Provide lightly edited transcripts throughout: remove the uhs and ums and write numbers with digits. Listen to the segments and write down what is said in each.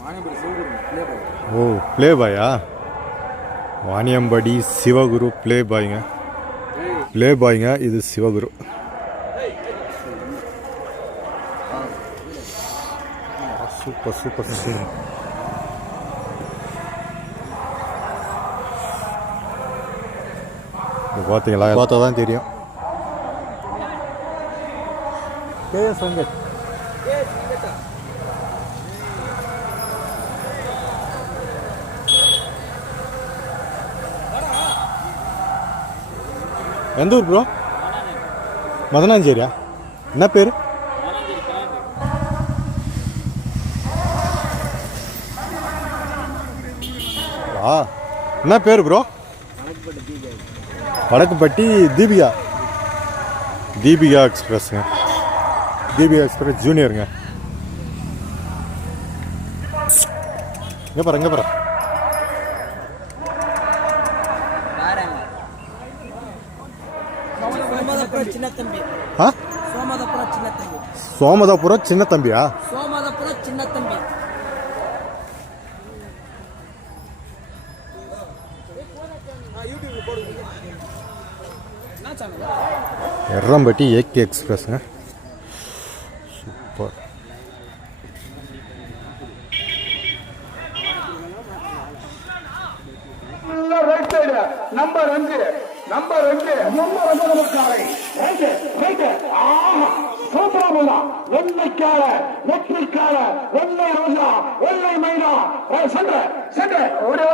ஓ play பாயா? Vaniyambadi Sivaguru play பாய்ங்க. Play பாய்ங்க, இது சிவகுரு. Super super super. பார்த்தீங்களா? பார்த்தா தான் தெரியும். கேஎஸ் வெங்கட். எந்த ஊர் ப்ரோ? மதனாஞ்சேரியா? என்ன பேர்? என்ன பேர் ப்ரோ? வடக்குப்பட்டி தீபிகா. தீபிகா எக்ஸ்பிரஸ்ங்க. தீபிகா எக்ஸ்பிரஸ் ஜூனியருங்க. இங்கே பாரு, இங்கே பாரு. சோமதாபுரம் சின்ன தம்பியா? சோமதாபுரம் சின்ன தம்பி. எர்ரம்பட்டி ஏகே எக்ஸ்பிரஸ்ங்க. சூப்பர். நம்பர் 5 நம்பர் 2 காலை சூப்பராமலா வெள்ளைக்கால நெற்றிக்கால வெள்ளை ரோஜா வெள்ளை மைனா சென்ற சென்ற ஒரு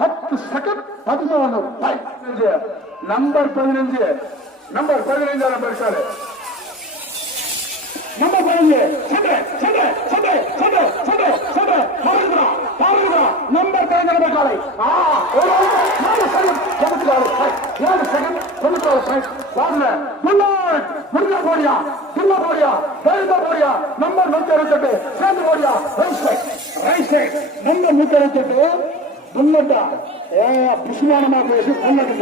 10 செகண்ட் 13 நம்பர் 15 நம்பர் 15 நம்பர் காலை நம்பர் 15 சென்ற சென்ற சென்ற சென்ற சென்ற சென்ற பாருங்க பாருங்க நம்பர் 15 நம்பர் காலை ஒரு 4 செகண்ட் 4 செகண்ட் 96 பாருங்க புல்லட் முருகா போடியா தில்ல போடியா வேல்ட போடியா நம்பர் 168 சேர்ந்து போடியா ரைட் சைடு நம்பர் 168 புல்லட்டா புஷ்மானமா பேசி புல்லட்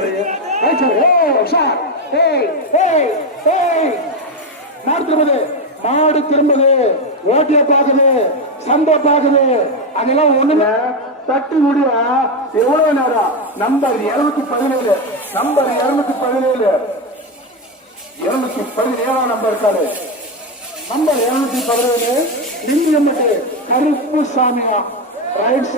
ரைட் சைடு சார் மாடு திரும்புது ஓட்டிய பாக்குது சந்தை பாக்குது அதெல்லாம் ஒண்ணுமே தட்டி முடிய எவ்வளவு நேரம் நம்பர் 217 நம்பர் 217 217 நம்பர் இருக்காரு நம்பர் 217 லிங்கம்பட்டி கருப்பு சாமியா ரைட்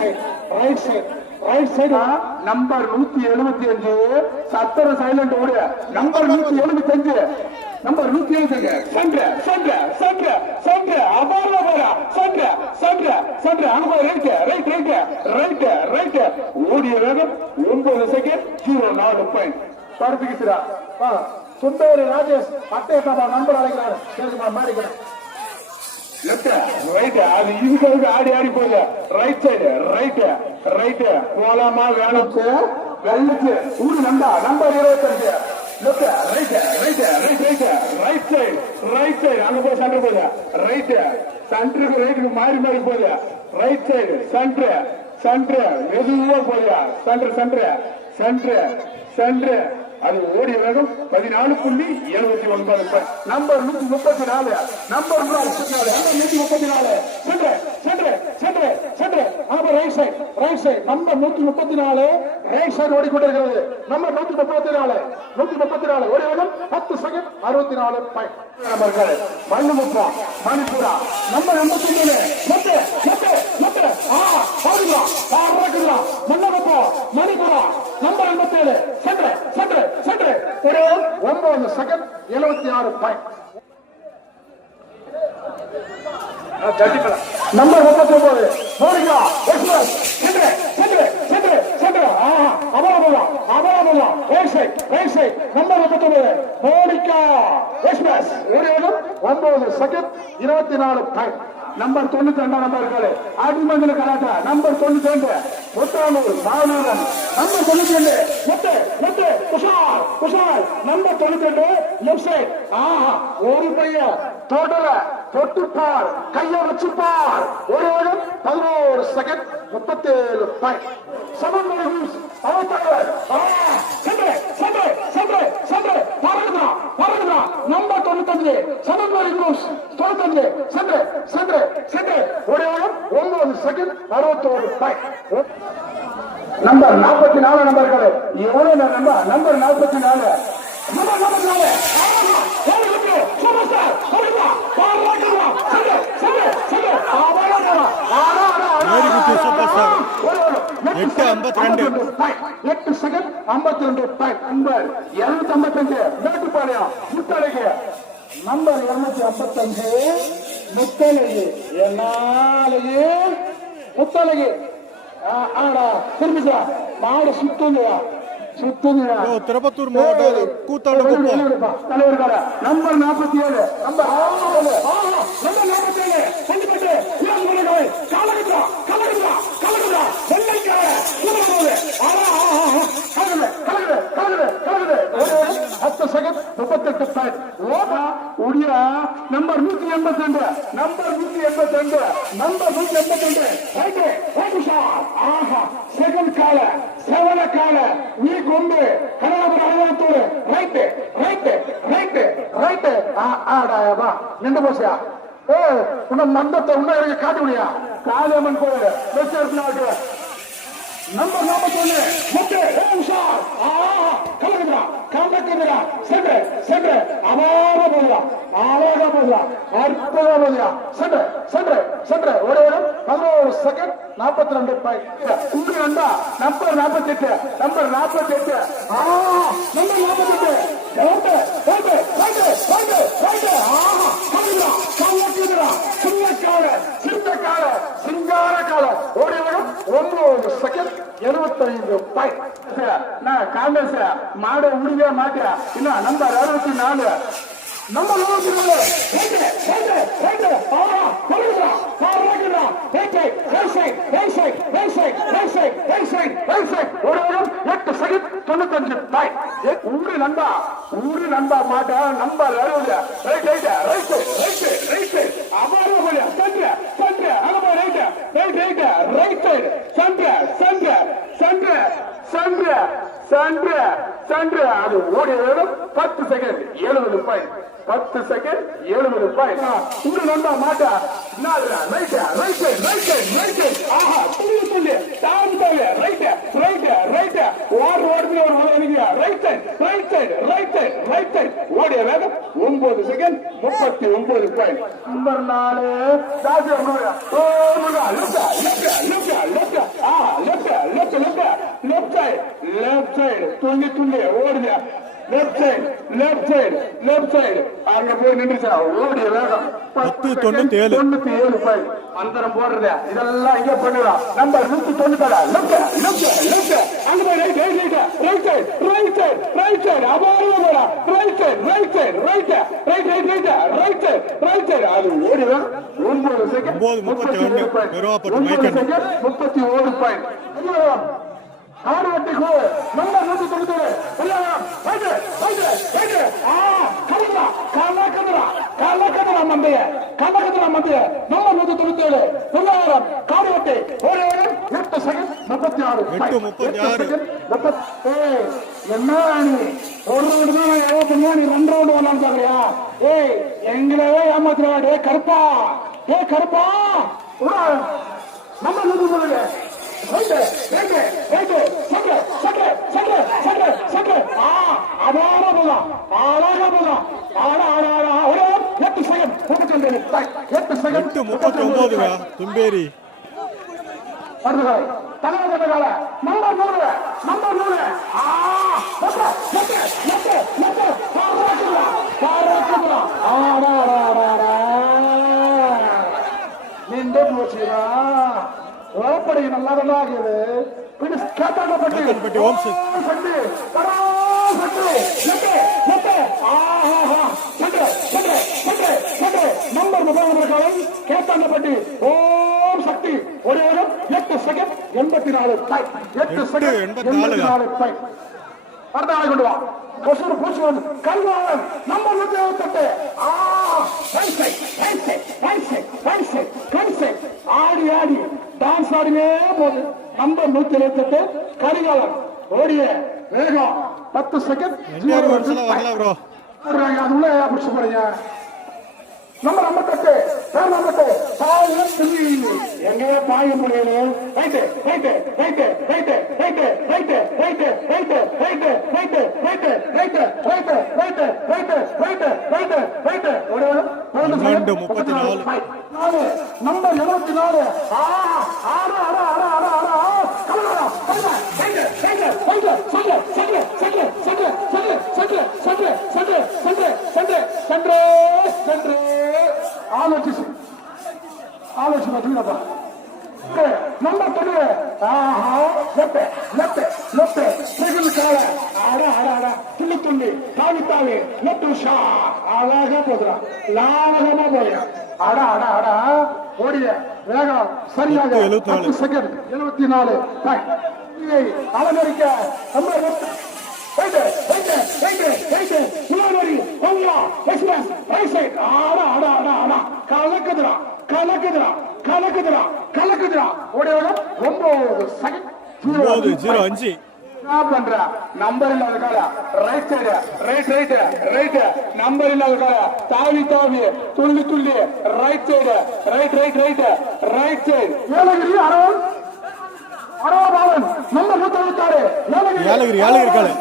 சைடு நம்பர் 175 சத்தர சைலண்ட் ஓடு நம்பர் 175 நம்பர் 175 சென்ற சென்ற சென்ற சென்ற அபார போறா சென்ற சென்ற சென்ற அங்க ரைட் ஓடிய வேகம் 9 செகண்ட் 04 பாயிண்ட் பார்த்துக்கிட்டா சுந்தரி ராஜேஷ் அட்டேட்டா நம்பர் அழைக்கிறாரு கேளுமா மாறிக்கிறேன் அது இதுக்கு ஆடி ஆடி போயில ரைட் சைடு ரைட் போலாமா வேணும் வெள்ளச்சு ஊரு நம்பா நம்பர் 25 ரைட் சைடு அங்க போய் சென்டர் போகுது சென்டருக்கு ரைட்டுக்கு மாறி மாறி போகுது ரைட் சைடு சென்டர் மெதுவா போகுது சென்டர் அது ஓடிய வேகம் 14.79 நம்பர் 134 நம்பர் 134 சென்று அப்ப right side number 134 right side ஓடிக்கொண்டிருக்கிறது நம்பர் 134 ஓடிய வேகம் 10 செகண்ட் 64 பாயிண்ட் நம்பர் மண்ணுமுப்பா மணிப்புரா நம்பர் 89 மண்ணுமுப்பா மணிப்புரா நம்பர் 87 சென்று 9 second 76 point number 39 Monica express சென்று அபராமலா right side number 39 Monica express 9 second 24 point number 92 number இருக்காரு ஆதிமங்கல கலாட்டா நம்பர் 92 முத்தானூர் மாவனூரன் number 92 Muthu Kushal number 92 left side ஒரு பையன் டோட்டல தொட்டுப்பார் கைய வச்சுப்பார் ஒரு 11 செகண்ட் 37 பாயிண்ட் நம்பர் 95 சென்று ஒரு 9 செகண்ட் 61 பாயிண்ட். நம்பர் 44 நம்பர்கள் எவ்வளவு number 44 number 44 super star very good super star 8:52 8 second 52 point. Number 255 Mettupalayam Muthazhagu number 255 Muthazhagu என்னாலயே முத்தழகு ஆடா திரும்பிச்சா மாடு சுத்துங்கயா திருப்பத்தூர் மாவட்டம் கூத்தாண்டகுப்பம் தலைவர் நம்பர் 47 நம்பர் 47 கொண்டுபட்டு கலகுதா வெள்ளைக்கார கலகுது 10 செகண்ட் 38 பாயிண்ட். ஓடா உடியா நம்பர் 182 ரைட் ஆஹா செகண்ட் கால செவன கால நீ கொண்டு கனகபுர அலுவலகத்தோடு ரைட் ஆடாயபா நின்று போசியா உன்ன மந்தத்தை உன்ன எனக்கு காட்ட முடியா காளியம்மன் கோயில் பெஸ்ட் எடுத்து நம்பர் 41 முட்டு கலகுதா சென்று அழகா போதுடா அற்புதமா போதுடா சென்று ஒரு 11 செகண்ட் 42 பாயிண்ட். உங்க நம்பா நம்பர் 48 நம்பர் 48 சிங்கார கால ஓடி வரும் 9 செகண்ட் 75 பாயிண்ட். காங்கிரஸ் மாட முடியவே மாட்டியா இன்னும் நம்பர் 64 நம்பர் 8 செகண்ட் 95 பாயிண்ட். ஊரு நண்பா மாட்டா நம்பர் 60 ரைட் அபார சென்று அது ஓடி 10 செகண்ட் 70 பாயிண்ட். 10 second 70 point. உங்க நண்பா மாட்டா ரைட் ஆஹா சொல்லி தாழ்ந்தாங்க ரைட் ஓடுது ரைட் சைடு ஓடிய வேகம் 9 second 39 point. Number 4 Daaji left side துள்ளி ஓடுது லெஃப்ட் சைடு அங்க போய் நின்றுச்சா ஓடிய வேகம் 10:97 பாயிண்ட். அந்தரம் போடுறது இதெல்லாம் இங்க பண்ணுறோம். நம்பர் 197 லெஃப்ட் அங்க போய் ரைட் சைடு அபாரமா ரைட் சைடு அது ஓடி வேகம் 9 செகண்ட் 9:32 பெருவாப்பட்டு மைக்கன் 31 பாயிண்ட். ஆடுவட்டிக்கு நம்பர் 197 கலக்கதுரா மந்தைய நம்பர் 197 பொருளாதாரம் காடுவட்டி 8 செகண்ட் 36 என்ன நீ ஒரு ரவுண்டு தான் ஏவப்பா நீ 2 ரவுண்டு வரலான்னு பாக்குறியா? எங்களவே ஏமாத்துறா கருப்பா நம்பர் 197 தும்பேரி நின்று போச்சுடா ஓப்படி நல்லதெல்லாம் கேத்தாண்டப்பட்டி ஓம் நம்பர் 30 கேத்தாண்டப்பட்டி ஓம் சக்தி ஒரு 8 செகண்ட் 84 பாயிண்ட். அடுத்த ஆளை கொண்டு வா கொசூர் பூசுவன் கல்வாளன் நம்பர் 178 ஆடி டான்ஸ் ஆடினே போது நம்பர் 178 கரிகாலன் ஓடிய வேகம் 10 செகண்ட் வரல ப்ரோ அது உள்ள பிடிச்சு போறீங்க. நம்பர் 58 பேரம்பட்டு பாயத்துள்ளி எங்கேயோ பாய முடியணும் right right right right right right right right right right right right right right right right right right ஒரு 34. நம்பர் 74 ஆறு ஆறு ஆறு ஆறு ஆறு கலரா சென்று சென்று சென்று சென்று சென்று சென்று சென்று சென்று சென்று சென்று சென்று சென்று சென்று சென்று ஆலோசிச்சு ஆலோசி பார்த்தீங்கன்னாப்பா number 9 left left left second கால ஆட ஆட ஆட துள்ளி துள்ளி தாவி தாவி லெப்ட் ஷா அழகா போதுறான் லாவகமா போறியா அடா அடா அடா ஓடிய வேகம் சரியாக 10 செகண்ட் 74 அலங்கரிக்க number right right right right முன்னாடி ஓங்கா எக்ஸ்பிரஸ் ரைட் சைடு ஆடா ஆடா ஆடா ஆடா கலக்குதுடா கலக்குதுடா கலக்குதுடா கலக்குதுடா ஓடிய 9 செகண்ட் 9:05. பண்ற நம்பர் இல்லாத கால right side right right right number இல்லாத கால தாவி தாவி துள்ளி துள்ளி right side right right right right side Yelagiri Aravan Aravan number 166 Yelagiri Yelagiri காலை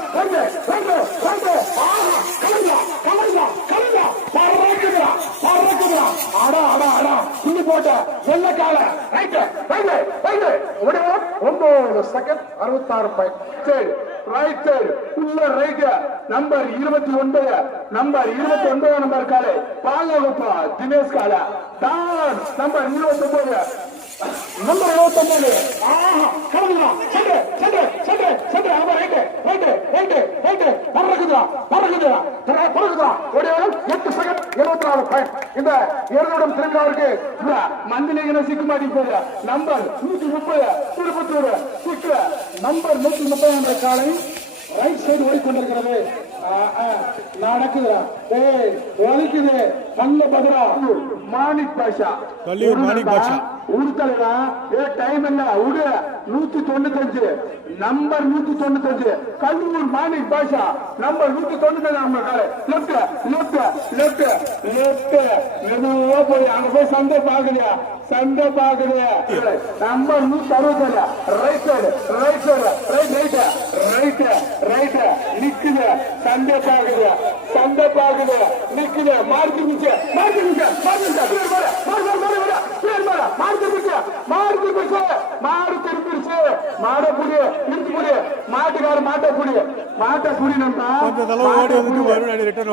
ஆடா ஆடா ஆடா துள்ளி போட்ட வெள்ள கால ரைட் ரைட் ரைட் ஓடி 9 செகண்ட் 66 பாயிண்ட் சரி ரைட் சைடு உள்ள ரைட் நம்பர் 29 நம்பர் 29 நம்பர் காலை பாலகுப்பா தினேஷ் கால டான் நம்பர் 29 நம்பர் 29 கலந்துடா சென்று சென்று சென்று சென்று நம்ம ரைட் ரைட் ரைட் ரைட் பறக்குதுடா பறக்குதுடா பறக்குதுடா ஓடி 8 செகண்ட் 74 பாயிண்ட் இந்த ஏழோடம் திரும்பினவருக்கு மந்திலிங்க சிக்கு மாட்டி போகுது நம்பர் 130 திருப்பத்தூர் சிக்கு நம்பர் 130 என்ற காலை ரைட் சைடு ஓடிக்கொண்டிருக்கிறது நடக்குதுடா ஏய் ஒலிக்குது நல்ல பதிரா மாணிக் பாஷா கல்லூர் மாணிக் பாஷா உடுத்தலா ஏ டைம் இல்ல உடு 195 நம்பர் 195 கல்லூர் மாணிக் பாஷா நம்பர் 195 நம்ம காலை லெஃப்ட் லெஃப்ட் லெஃப்ட் லெஃப்ட் மெதுவா போய் அங்க போய் சண்டை பாக்குறியா சண்டை பாக்குறியா number 167 right side right side right right right right நிக்குது சண்டை பாக்குறியா சண்டை பாக்குது நிக்குது மார்க்கிச்சு மார்க்கிச்சு மார்க்கிச்சு மாட்டுக்கார மாட்டப்புடி மாட்டப்புடி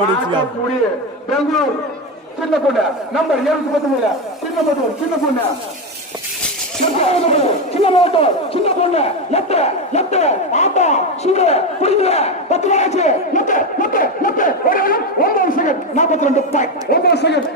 மாட்டப்புடி பெங்களூர் சின்ன பொண்ணு நம்பர் 719 சின்ன பொண்ணு சின்ன பொண்ணு சின்ன மோட்டோ சின்ன பொண்ணு எட்டு எட்டு ஆட்டா சூடு புரியுது 10 ஆச்சு எட்டு எட்டு எட்டு 9 செகண்ட் 42 பாயிண்ட் 9 செகண்ட்